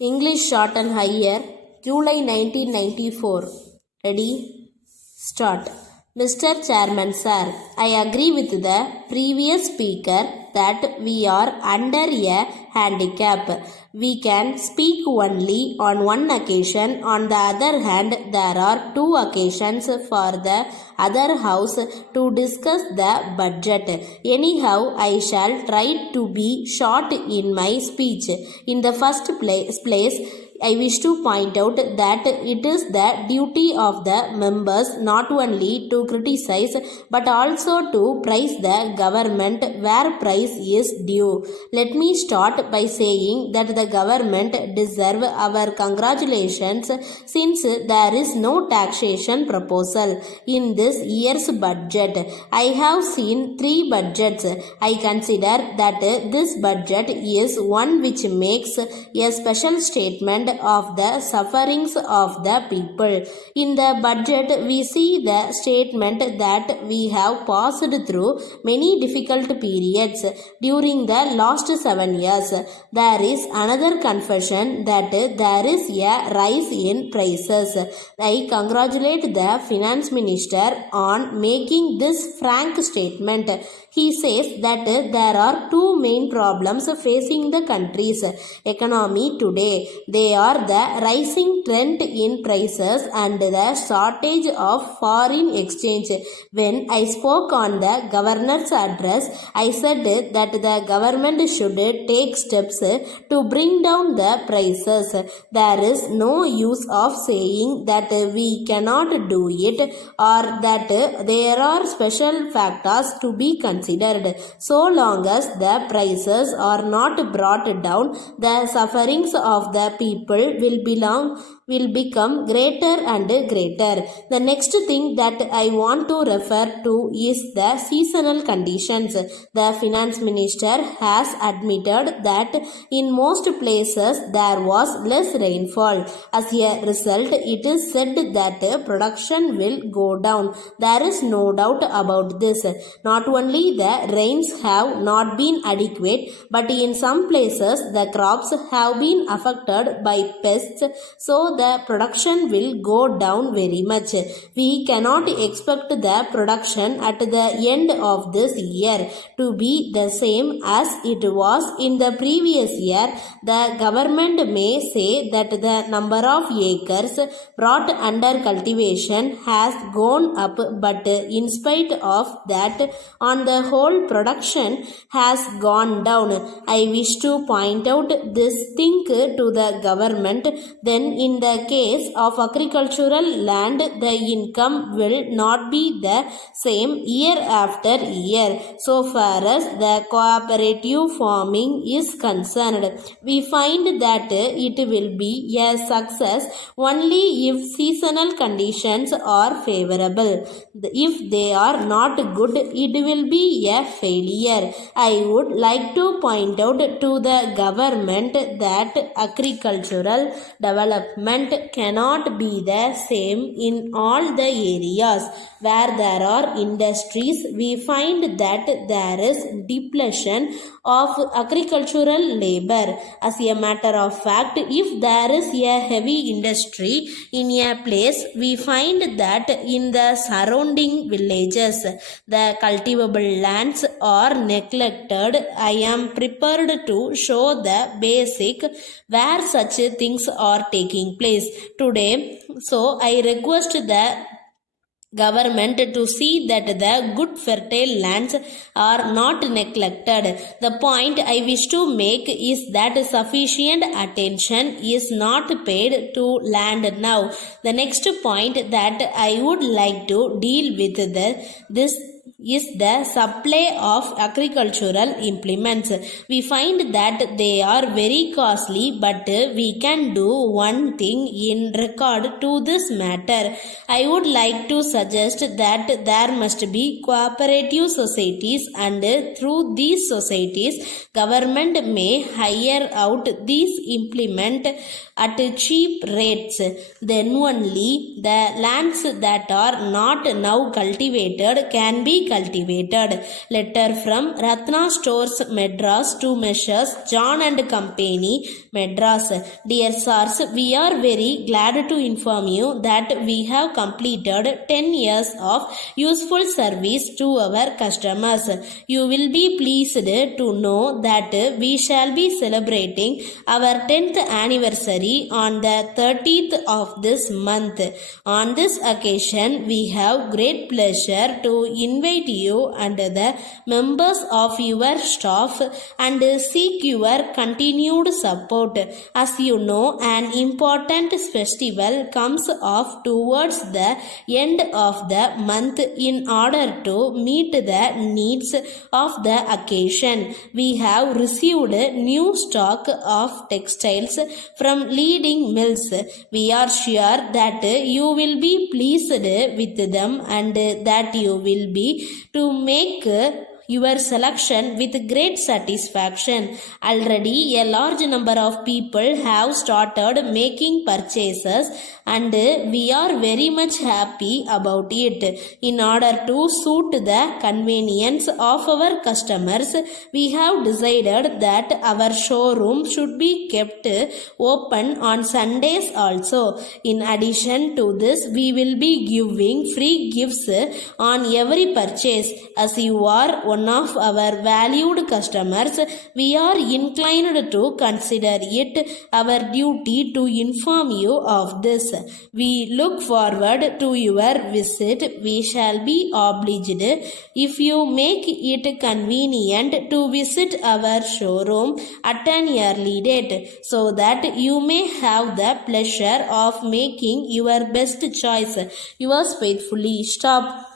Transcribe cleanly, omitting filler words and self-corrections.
English Shorthand Higher, July 1994. Ready? Start. Mr. Chairman Sir, I agree with the previous speaker that we are under a handicap. We can speak only on one occasion. On the other hand, there are two occasions for the other house to discuss the budget. Anyhow, I shall try to be short in my speech. In the first place, I wish to point out that it is the duty of the members not only to criticize but also to praise the government where praise is due. Let me start by saying that the government deserve our congratulations since there is no taxation proposal in this year's budget. I have seen 3 budgets. I consider that this budget is one which makes a special statement of the sufferings of the people. In the budget, we see the statement that we have passed through many difficult periods during the last 7 years. There is another confession that there is a rise in prices. I congratulate the finance minister on making this frank statement. He says that there are two main problems facing the country's economy today. They are the rising trend in prices and the shortage of foreign exchange. When I spoke on the governor's address, I said that the government should take steps to bring down the prices. There is no use of saying that we cannot do it or that there are special factors to be considered. So long as the prices are not brought down, the sufferings of the people will become greater and greater. The next thing that I want to refer to is the seasonal conditions. The finance minister has admitted that in most places there was less rainfall. As a result, it is said that production will go down. There is no doubt about this. Not only the rains have not been adequate, but in some places the crops have been affected by pests, so the production will go down very much. We cannot expect the production at the end of this year to be the same as it was in the previous year. The government may say that the number of acres brought under cultivation has gone up, but in spite of that, on the whole, production has gone down. I wish to point out this thing to the government. Then in the case of agricultural land, the income will not be the same year after year. So far as the cooperative farming is concerned, we find that it will be a success only if seasonal conditions are favorable. If they are not good, it will be a failure. I would like to point out to the government that agricultural development cannot be the same in all the areas. Where there are industries, we find that there is depletion of agricultural labor. As a matter of fact, if there is a heavy industry in a place, we find that in the surrounding villages, the cultivable lands are neglected. I am prepared to show the basic where such things are taking place today. So I request the government to see that the good fertile lands are not neglected. The point I wish to make is that sufficient attention is not paid to land now. The next point that I would like to deal with this is the supply of agricultural implements. We find that they are very costly, but we can do one thing in regard to this matter. I would like to suggest that there must be cooperative societies, and through these societies, government may hire out these implement at cheap rates. Then only the lands that are not now cultivated can be cultivated. Letter from Ratna Stores, Madras to Messrs. John and Company, Madras. Dear Sirs, we are very glad to inform you that we have completed 10 years of useful service to our customers. You will be pleased to know that we shall be celebrating our 10th anniversary on the 30th of this month. On this occasion, we have great pleasure to invite you and the members of your staff and seek your continued support. As you know, an important festival comes off towards the end of the month. In order to meet the needs of the occasion, we have received new stock of textiles from leading mills. We are sure that you will be pleased with them and that you will be to make your selection with great satisfaction. Already a large number of people have started making purchases and we are very much happy about it. In order to suit the convenience of our customers, we have decided that our showroom should be kept open on Sundays also. In addition to this, we will be giving free gifts on every purchase. As you are one of our valued customers, we are inclined to consider it our duty to inform you of this. We look forward to your visit. We shall be obliged if you make it convenient to visit our showroom at an early date, so that you may have the pleasure of making your best choice. Yours faithfully, Stop.